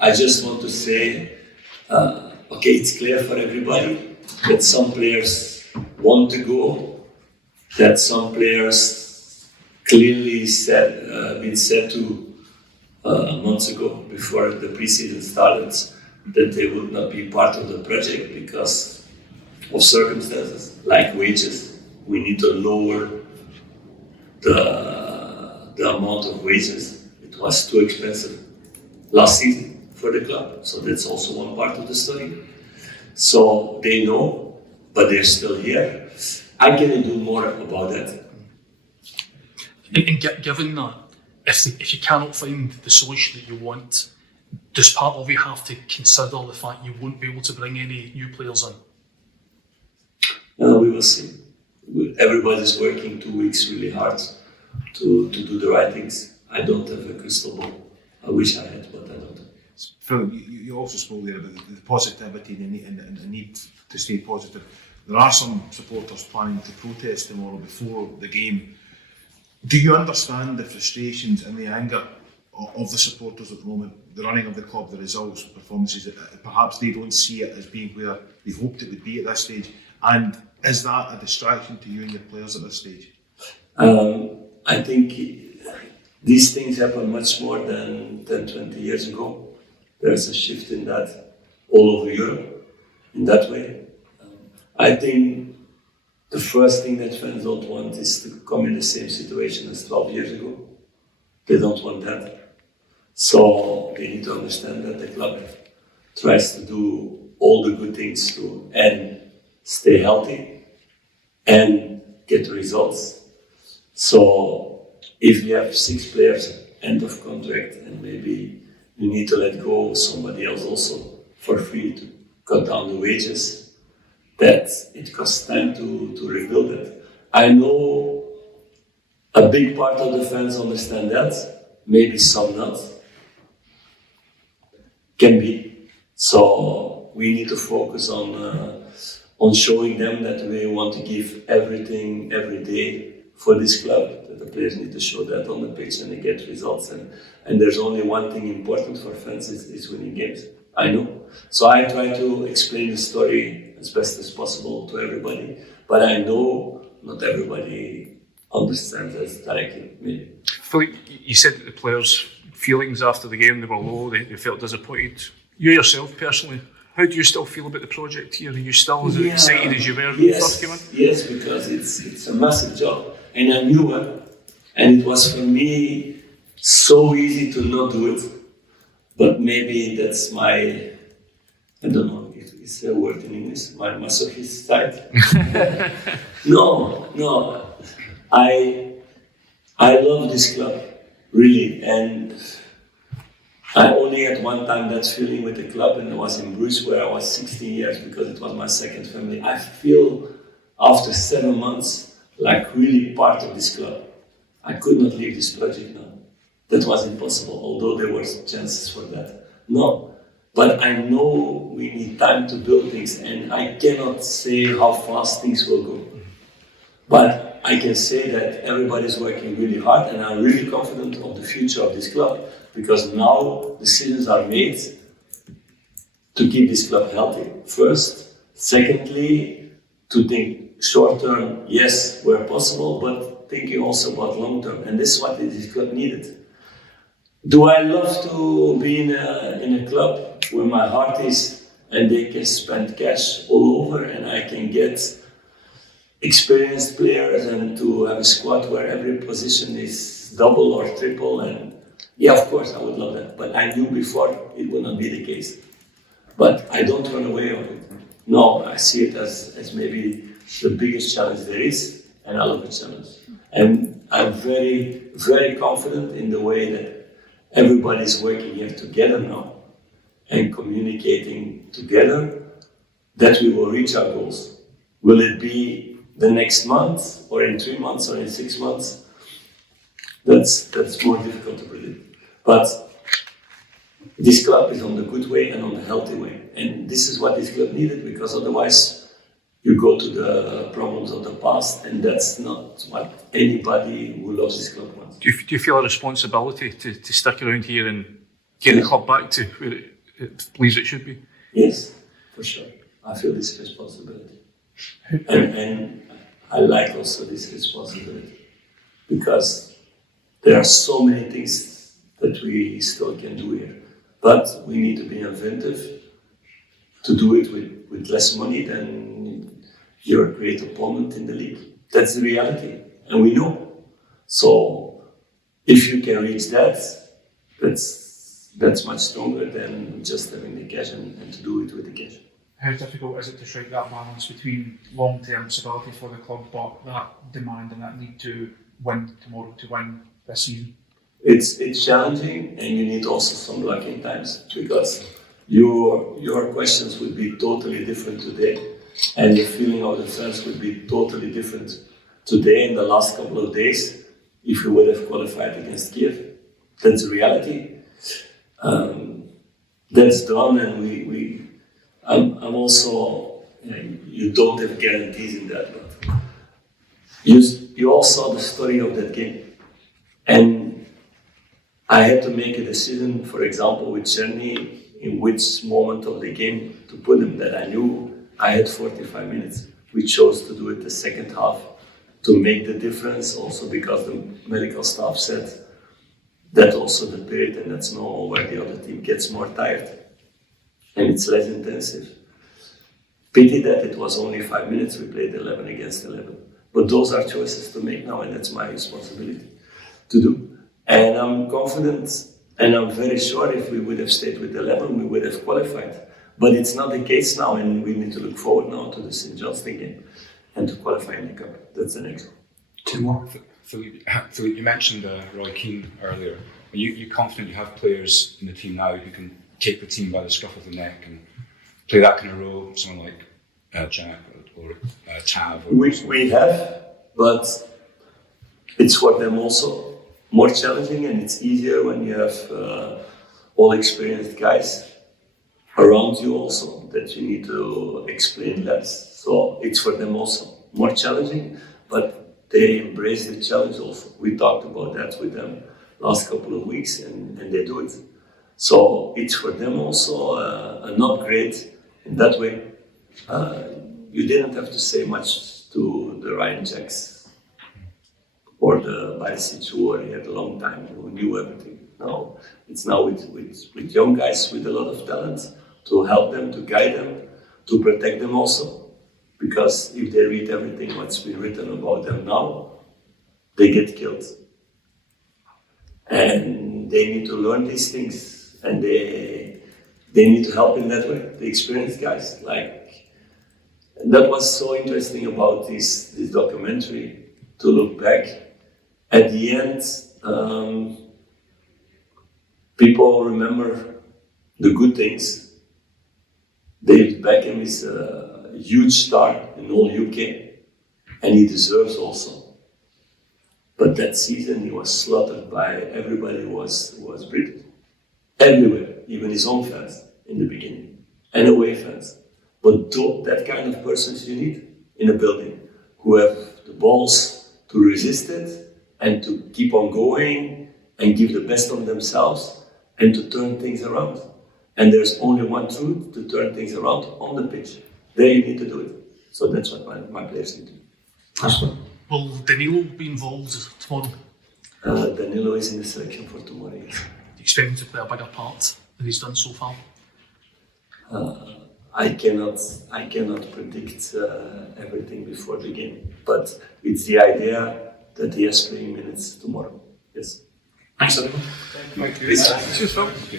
I just want to say, okay, it's clear for everybody that some players want to go, that some players clearly been said to months ago before the preseason started that they would not be part of the project because of circumstances like wages. We need to lower the amount of wages. It was too expensive last season for the club, so that's also one part of the story. So they know, but they're still here. I cannot do more about that. And given that, if you cannot find the solution that you want, does part of you have to consider the fact you won't be able to bring any new players in? We will see. Everybody's working 2 weeks really hard to do the right things. I don't have a crystal ball. I wish I had, but I don't. Phil, you also spoke there about the positivity and the need to stay positive. There are some supporters planning to protest tomorrow before the game. Do you understand the frustrations and the anger of the supporters at the moment, the running of the club, the results, performances? Perhaps they don't see it as being where they hoped it would be at this stage. And is that a distraction to you and your players at this stage? I think these things happen much more than 20 years ago. There's a shift in that all over Europe in that way. I think the first thing that fans don't want is to come in the same situation as 12 years ago. They don't want that. So they need to understand that the club tries to do all the good things to stay healthy and get results. So if you have 6 players end of contract and maybe you need to let go somebody else also for free to cut down the wages, that it costs time to rebuild it. I know a big part of the fans understand that, maybe some not. Can be. So we need to focus on showing them that we want to give everything every day for this club, that the players need to show that on the pitch and they get results. And there's only one thing important for fans is winning games. I know. So I try to explain the story as best as possible to everybody, but I know not everybody understands that directly, maybe. Philippe, you said that the players' feelings after the game, they were low, they felt disappointed. You yourself personally, how do you still feel about the project here? Are you still as excited as you were when you first came in? Yes, because it's a massive job, and I knew it, and it was for me so easy to not do it. But maybe that's my, I don't know if it's a word in English, my masochist side. No, I love this club, really, and I only had one time that feeling with the club, and it was in Bruges where I was 16 years because it was my second family. I feel after 7 months like really part of this club. I could not leave this project now. That was impossible, although there were chances for that. No, but I know we need time to build things, and I cannot say how fast things will go. But I can say that everybody's working really hard, and I'm really confident of the future of this club, because now decisions are made to keep this club healthy, first. Secondly, to think short term, yes, where possible, but thinking also about long term. And this is what this club needed. Do I love to be in a club where my heart is and they can spend cash all over and I can get experienced players and to have a squad where every position is double or triple? And yeah, of course, I would love that. But I knew before it would not be the case. But I don't run away from it. No, I see it as maybe the biggest challenge there is, and I love the challenge. And I'm very, very confident in the way that everybody's working here together now and communicating together that we will reach our goals. Will it be the next month or in 3 months or in 6 months? That's more difficult to predict. But this club is on the good way and on the healthy way. And this is what this club needed, because otherwise you go to the problems of the past, and that's not what anybody who loves this club wants. Do you feel a responsibility to stick around here and get the club back to where it believes it should be? Yes, for sure. I feel this responsibility. And I like also this responsibility because there are so many things that we still can do here. But we need to be inventive to do it with less money than your great opponent in the league. That's the reality, and we know. So if you can reach that, that's much stronger than just having the cash and to do it with the cash. How difficult is it to strike that balance between long-term stability for the club, but that demand and that need to win tomorrow, to win this season? It's challenging, and you need also some luck in times because your questions would be totally different today, and the feeling of the fans would be totally different today in the last couple of days if you would have qualified against Kyiv. That's the reality. That's done, and I'm also, you don't have guarantees in that, but you all saw the story of that game. And I had to make a decision, for example, with Czerny, in which moment of the game to put him, that I knew I had 45 minutes. We chose to do it the second half to make the difference, also because the medical staff said that also the period, and that's normal, where the other team gets more tired and it's less intensive. Pity that it was only 5 minutes, we played 11 against 11. But those are choices to make now, and that's my responsibility to do. And I'm confident, and I'm very sure if we would have stayed with 11, we would have qualified. But it's not the case now, and we need to look forward now to the St Johnstone game and to qualify in the cup. That's the next one. Two more. Philippe, you mentioned Roy Keane earlier. Are you confident you have players in the team now who can take the team by the scruff of the neck and play that kind of role? Someone like Jack or Tav? We have, but it's for them also more challenging, and it's easier when you have all experienced guys around you also that you need to explain less. So it's for them also more challenging, but they embrace the challenge also. We talked about that with them last couple of weeks, and they do it. So it's for them also an upgrade in that way. You didn't have to say much to the Ryan Jacks or the Barisic, who already had a long time, who knew everything. No, it's now with young guys with a lot of talent to help them, to guide them, to protect them also. Because if they read everything what's been written about them now, they get killed. And they need to learn these things, and they need to help in that way, the experienced guys. Like, that was so interesting about this documentary, to look back. At the end, people remember the good things. David Beckham is a huge star in all UK, and he deserves also. But that season he was slaughtered by everybody who was British. Everywhere, even his own fans in the beginning, and away fans. But that kind of persons you need in a building, who have the balls to resist it and to keep on going and give the best of themselves and to turn things around. And there's only one truth to turn things around on the pitch. There you need to do it. So that's what my players need to do. Will Danilo be involved tomorrow? Danilo is in the selection for tomorrow. Yes. Do you expect him to play a bigger part than he's done so far? I cannot predict everything before the game, but it's the idea that he has playing minutes tomorrow. Yes. Thanks, everyone. Cheers, Phil.